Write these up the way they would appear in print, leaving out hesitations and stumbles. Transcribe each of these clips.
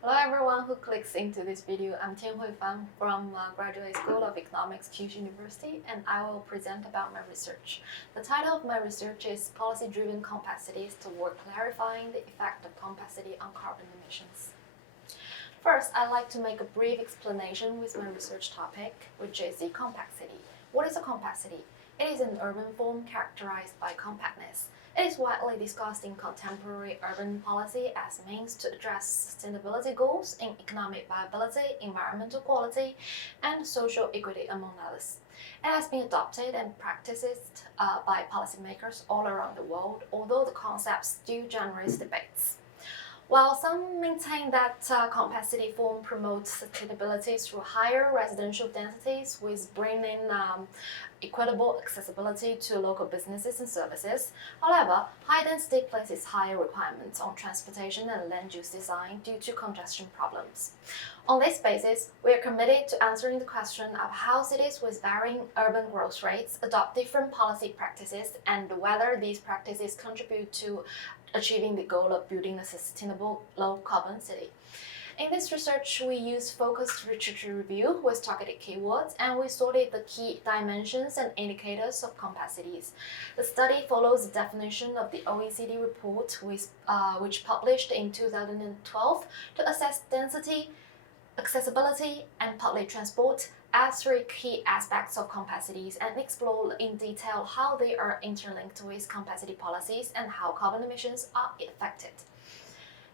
Hello everyone who clicks into this video. I'm Tianhui Fan from Graduate School of Economics, Kyushu University, and I will present about my research. The title of my research is Policy-Driven Capacities toward Clarifying the Effect of Capacity on Carbon Emissions. First, I'd like to make a brief explanation with my research topic, which is the compactity. What is a compactity? It is an urban form characterized by compactness. It is widely discussed in contemporary urban policy as a means to address sustainability goals in economic viability, environmental quality, and social equity, among others. It has been adopted and practiced by policymakers all around the world, although the concept still generates debates. While some maintain that compactity form promotes sustainability through higher residential densities with bringing equitable accessibility to local businesses and services, however, high density places higher requirements on transportation and land use design due to congestion problems. On this basis, we are committed to answering the question of how cities with varying urban growth rates adopt different policy practices and whether these practices contribute to achieving the goal of building a sustainable low-carbon city. In this research, we used focused literature review with targeted keywords, and we sorted the key dimensions and indicators of capacities. The study follows the definition of the OECD report, which published in 2012 to assess density, accessibility, and public transport as three key aspects of capacities and explore in detail how they are interlinked with capacity policies and how carbon emissions are affected.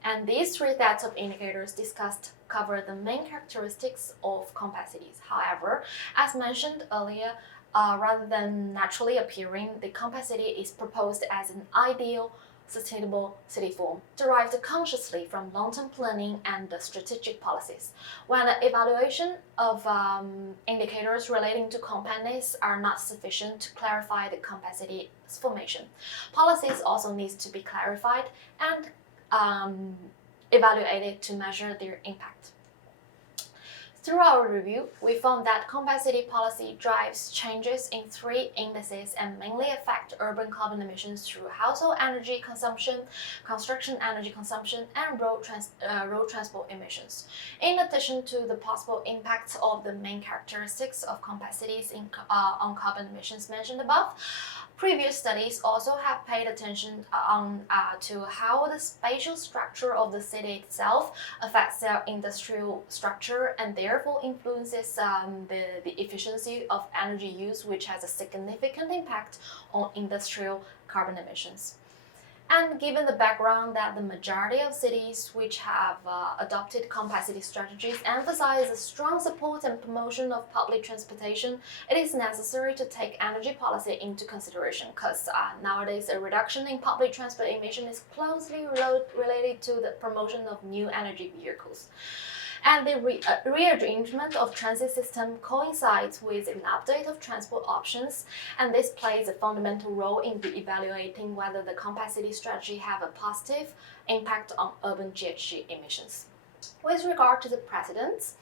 And these three sets of indicators discussed cover the main characteristics of capacities. However, as mentioned earlier, rather than naturally appearing, the capacity is proposed as an ideal sustainable city form, derived consciously from long-term planning and strategic policies. When evaluation of indicators relating to compactness are not sufficient to clarify the capacity formation, policies also need to be clarified and evaluated to measure their impact. Through our review, we found that capacity policy drives changes in three indices and mainly affect urban carbon emissions through household energy consumption, construction energy consumption, and road transport emissions. In addition to the possible impacts of the main characteristics of capacities on carbon emissions mentioned above, previous studies also have paid attention to how the spatial structure of the city itself affects their industrial structure and therefore influences the efficiency of energy use, which has a significant impact on industrial carbon emissions. And given the background that the majority of cities which have adopted capacity strategies emphasize the strong support and promotion of public transportation, it is necessary to take energy policy into consideration because nowadays a reduction in public transport emission is closely related to the promotion of new energy vehicles. And the rearrangement of transit system coincides with an update of transport options, and this plays a fundamental role in evaluating whether the capacity strategy have a positive impact on urban GHG emissions. With regard to the precedents,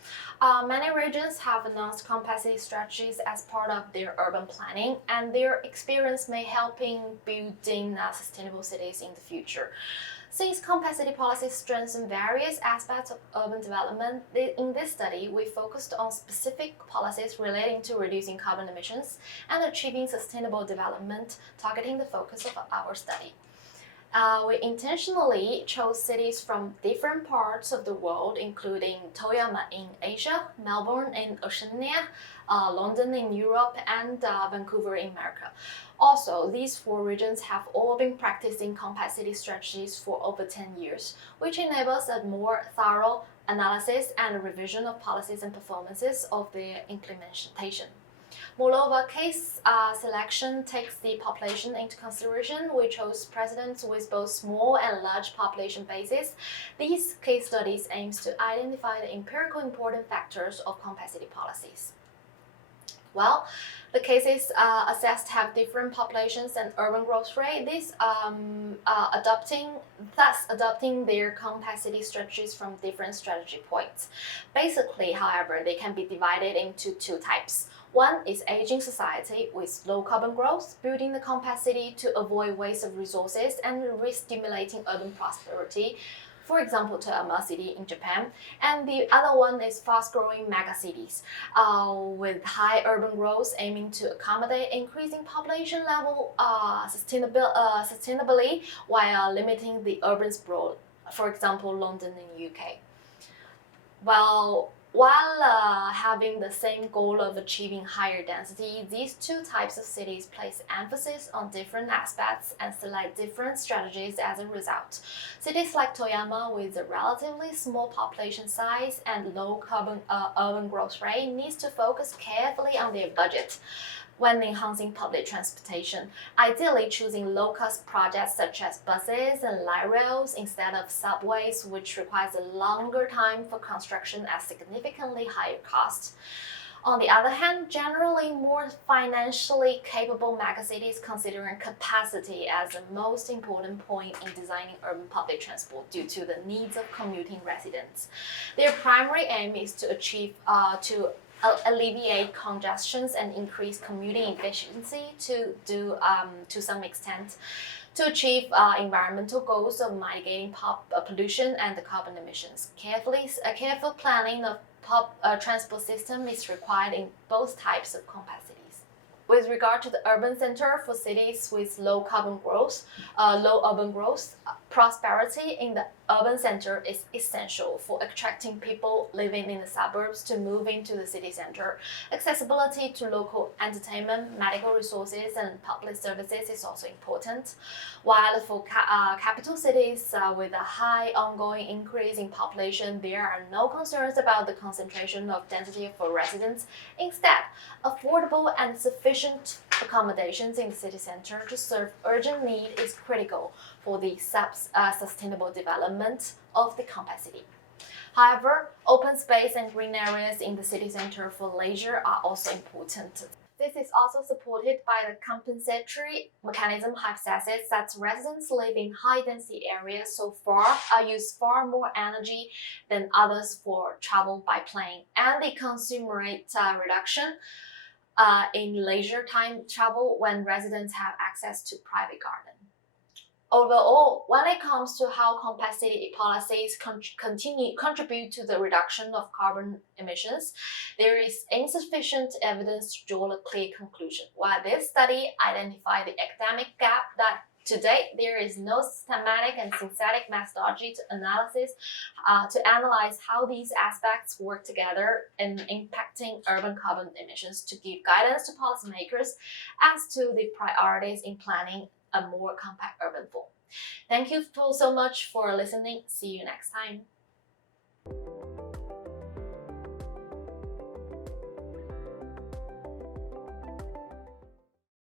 many regions have announced capacity strategies as part of their urban planning, and their experience may help in building sustainable cities in the future. Since capacity policies strengthen various aspects of urban development, in this study, we focused on specific policies relating to reducing carbon emissions and achieving sustainable development, targeting the focus of our study. We intentionally chose cities from different parts of the world, including Toyama in Asia, Melbourne in Oceania, London in Europe, and Vancouver in America. Also, these four regions have all been practicing capacity strategies for over 10 years, which enables a more thorough analysis and revision of policies and performances of their implementation. Moreover, case selection takes the population into consideration. We chose precedents with both small and large population bases. These case studies aims to identify the empirical important factors of capacity policies. Well, the cases assessed have different populations and urban growth rate. These adopting their capacity strategies from different strategy points. Basically, however, they can be divided into two types. One is aging society with low carbon growth, building the capacity to avoid waste of resources and re-stimulating urban prosperity. For example, Toyama City in Japan, and the other one is fast-growing megacities with high urban growth aiming to accommodate increasing population level sustainably while limiting the urban sprawl. For example, London in the UK. While having the same goal of achieving higher density, these two types of cities place emphasis on different aspects and select different strategies as a result. Cities like Toyama, with a relatively small population size and low carbon urban growth rate, needs to focus carefully on their budget when enhancing public transportation, ideally choosing low-cost projects such as buses and light rails instead of subways, which requires a longer time for construction at significantly higher cost. On the other hand, generally more financially capable megacities considering capacity as the most important point in designing urban public transport due to the needs of commuting residents. Their primary aim is to alleviate congestions and increase commuting efficiency to some extent to achieve environmental goals of mitigating pollution and the carbon emissions. Careful planning of transport system is required in both types of capacities. With regard to the urban center for cities with low urban growth, prosperity in the urban center is essential for attracting people living in the suburbs to move into the city center. Accessibility to local entertainment, medical resources, and public services is also important. While for capital cities with a high ongoing increase in population, there are no concerns about the concentration of density for residents. Instead, affordable and sufficient accommodations in the city center to serve urgent need is critical for the sustainable development of the capacity. However, open space and green areas in the city center for leisure are also important. This is also supported by the compensatory mechanism hypothesis that residents live in high-density areas use far more energy than others for travel by plane, and the consumer rate reduction in leisure time travel when residents have access to private garden. Overall, when it comes to how capacity policies contribute to the reduction of carbon emissions, there is insufficient evidence to draw a clear conclusion. While this study identified the academic gap that to date, there is no systematic and synthetic methodology to analyze how these aspects work together in impacting urban carbon emissions to give guidance to policymakers as to the priorities in planning a more compact urban form. Thank you so much for listening. See you next time.